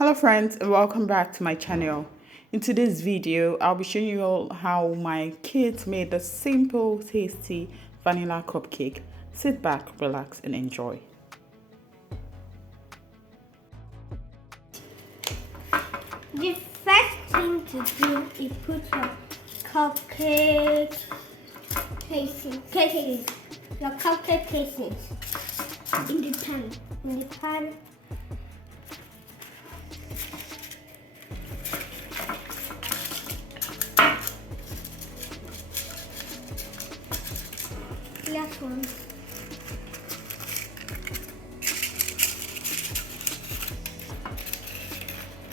Hello friends and welcome back to my channel. In today's video, I'll be showing you all how my kids made the simple, tasty vanilla cupcake. Sit back, relax and enjoy. The first thing to do is put your cupcake casings, your cupcake casings in the pan. Last one.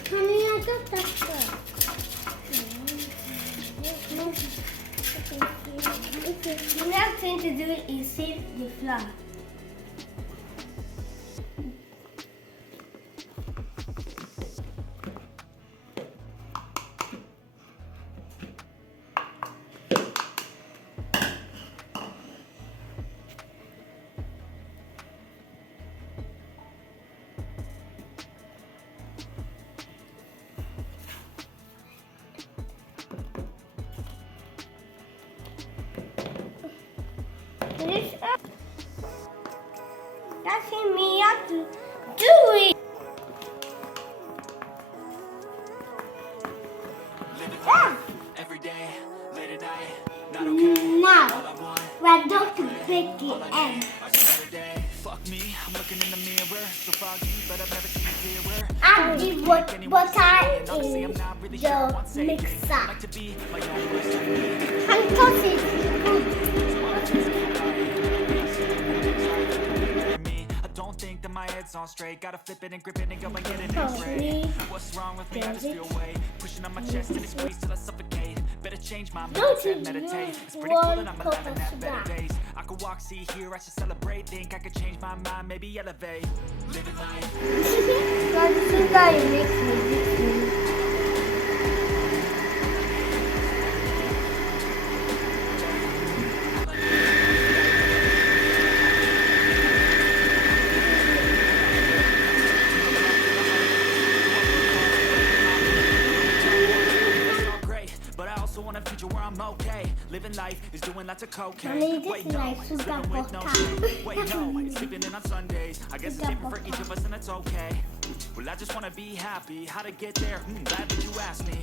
Honey, I got that stuff. The next thing to do is sieve the flour. That's me have to do it. Every day, late at night, not okay. Now, we're going to bake the egg. Fuck me, I'm looking in the mirror, so foggy, but I've never seen clearer. Add the butter in the mixer. And toss it good. I don't think that my head's on straight. Gotta flip it and grip it and go and get it in straight. What's wrong with me? I just feel weight pushing on my chest and it squeezes till I suffocate. Better change my mindset, meditate. It's pretty cool and I'm alive and have better days. I could walk, see, hear, I should celebrate. Think I could change my mind, maybe elevate. Living life. This guy makes me. Want a future where I'm okay. Living life is doing lots of cocaine. Wait, no, it's living with no Wait, no, it's sleeping in on Sundays. I guess it's different for each of us and it's okay. Well, I just want to be happy. How to get there? Glad that you asked me.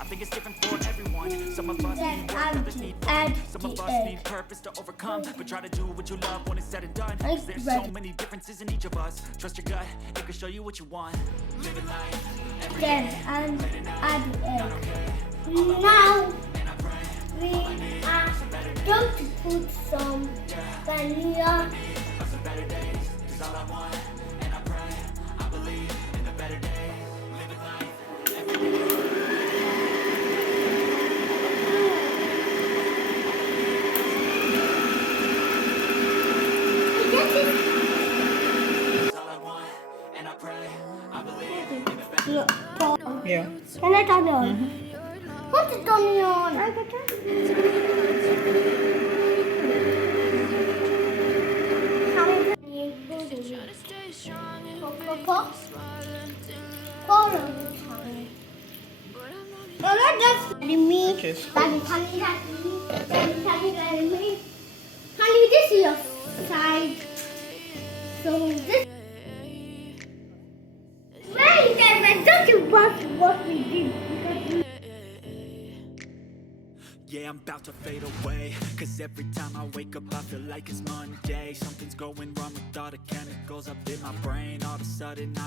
I think it's different for everyone. Some of us need work, others need fun. Some of us need purpose to overcome. But try to do what you love when it's said and done. Cause there's so many differences in each of us. Trust your gut, it can show you what you want. Living life every day. And add the egg. Now we are going to put some vanilla. Yeah. Can I turn it on? Put it on. I can turn Honey, this is your side. So this. Wait, I don't you want what we did? Yeah, I'm about to fade away. Cause every time I wake up I feel like it's Monday. Something's going wrong with all the chemicals up in my brain. All of a sudden I